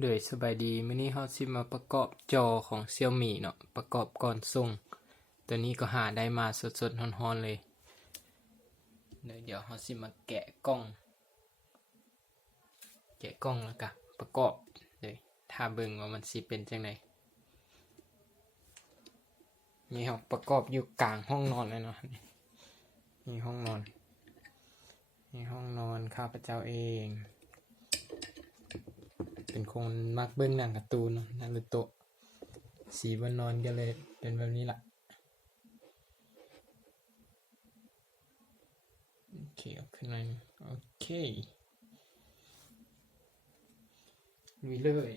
โดยสบายดีมื้อนี้เฮาสิมาประกอบจอของ Xiaomi เนาะประกอบก่อนส่งตัวนี้ก็หาได้มาสดๆร้อนๆเลยเดี๋ยวเฮาสิมาแกะกล้องแล้วก็ประกอบเลยถ้าเบิ่งว่ามันสิเป็นจังได๋นี่เฮาประกอบอยู่กลางห้องนอนเลยเนาะนี่ห้องนอนข้าพเจ้าเองเป็นคนมักเบิ่งหนังการ์ตูนเนาะนารูโตะสีบนนอนก็เลยเป็นแบบนี้ล่ะโอเคเอาขึ้นมาโอเคลุยเลย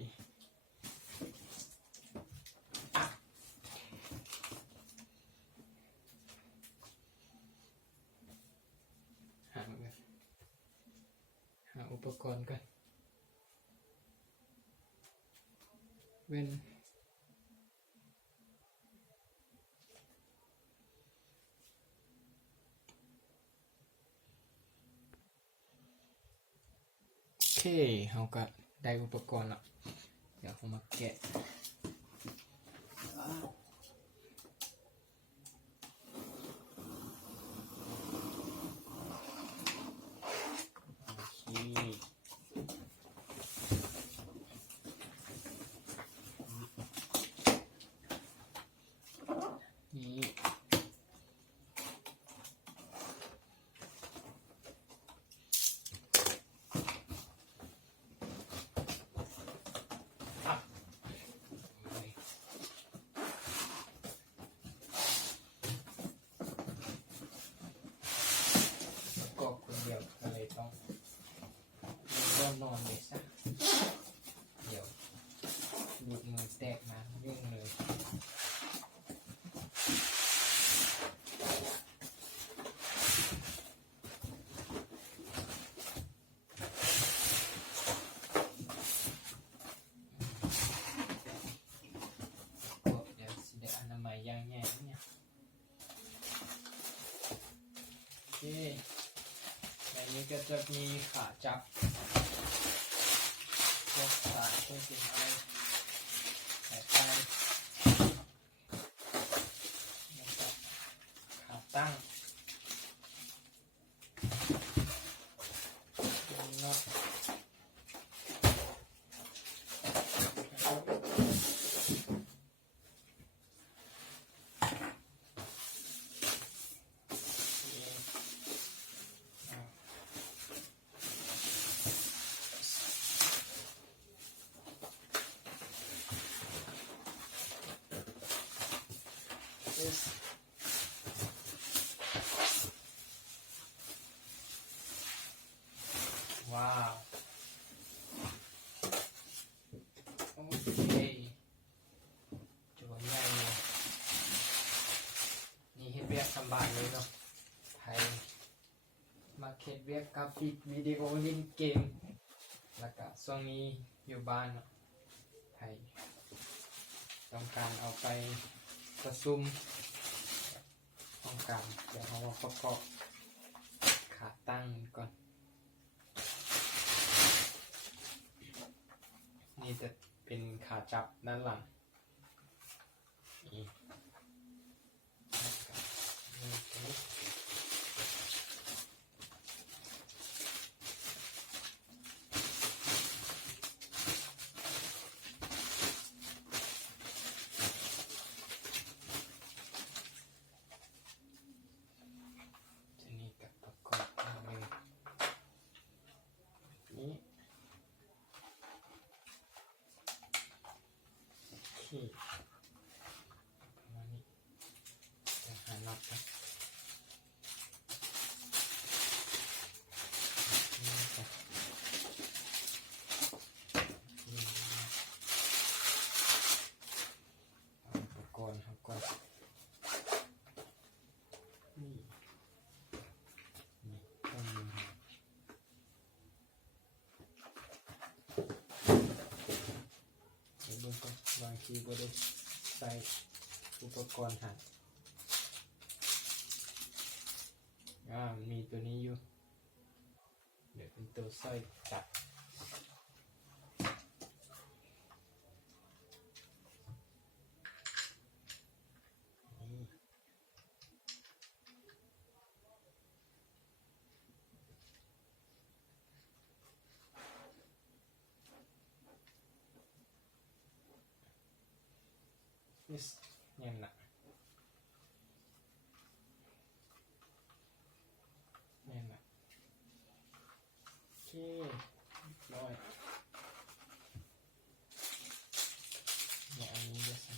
หาอุปกรณ์กันเว้นโอเคเราก็ได้อุปกรณ์แล้วเดี๋ยวผมมาแกะนี่ประกอบคนเดียวก็เลยต้องเริ่มนอนเลยซะเดี๋ยวหลุดมือแตกมายุ่งเลยอย่างเงี้ยเนี่ยโอเคในนี้ก็จะมีขาจับพวกสายพวกสิ่งอะไรสายไฟขาตั้งน็อตว้าวโอเคจวบง่ายเลยนี่เฮ็ดเวียกสบายเลยเนาะไทยมาเฮ็ดเวียกกราฟิกวิดีโอเล่นเกมแล้วก็ช่วงนี้อยู่บ้านเนาะไทยต้องการเอาไปประชุมต้องการเดี๋ยวเอามาประกอบขาตั้งก่อนนี่จะเป็นขาจับด้านหลังนี่จะนี่กับประกอบเลยนี่ที่ประมาณนี้จะหาน็อตนะนี่จ้ะอุปกรณ์ครับก่อนนี่ต้องมีเดี๋ยวบางทีก็ได้ใส่อุปกรณ์หัดมีตัวนี้อยู่เดี๋ยวเป็นตัวสร้อยจับ yes แน่นนะแน่นนะโอเคร้อยเนี่ยอันนี้จะใส่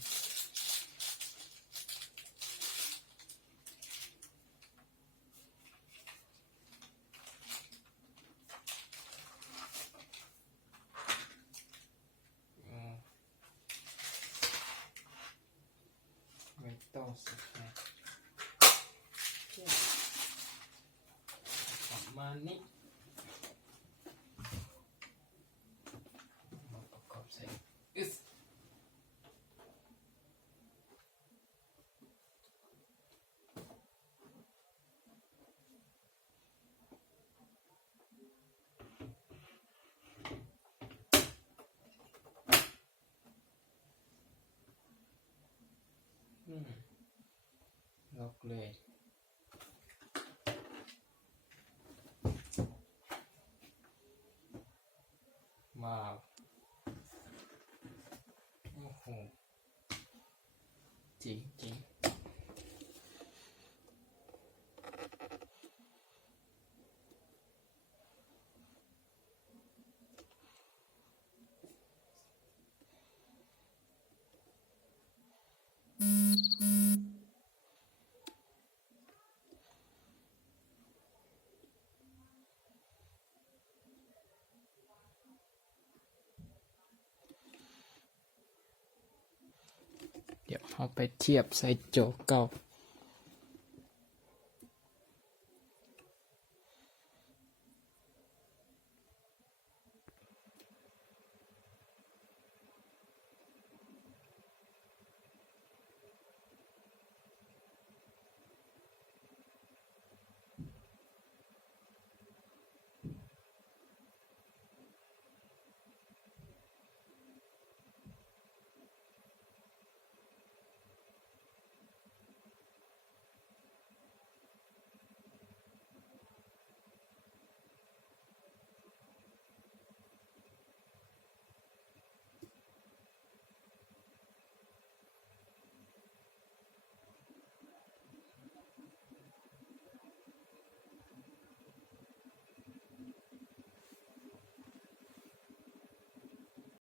ไม่ต้องใส่นะประมาณนี้มาประกอบใส่อึสล็อกเลยว้าวโอ้โหจริงจริงเดี๋ยวเอาไปเทียบใส่โจกเก่า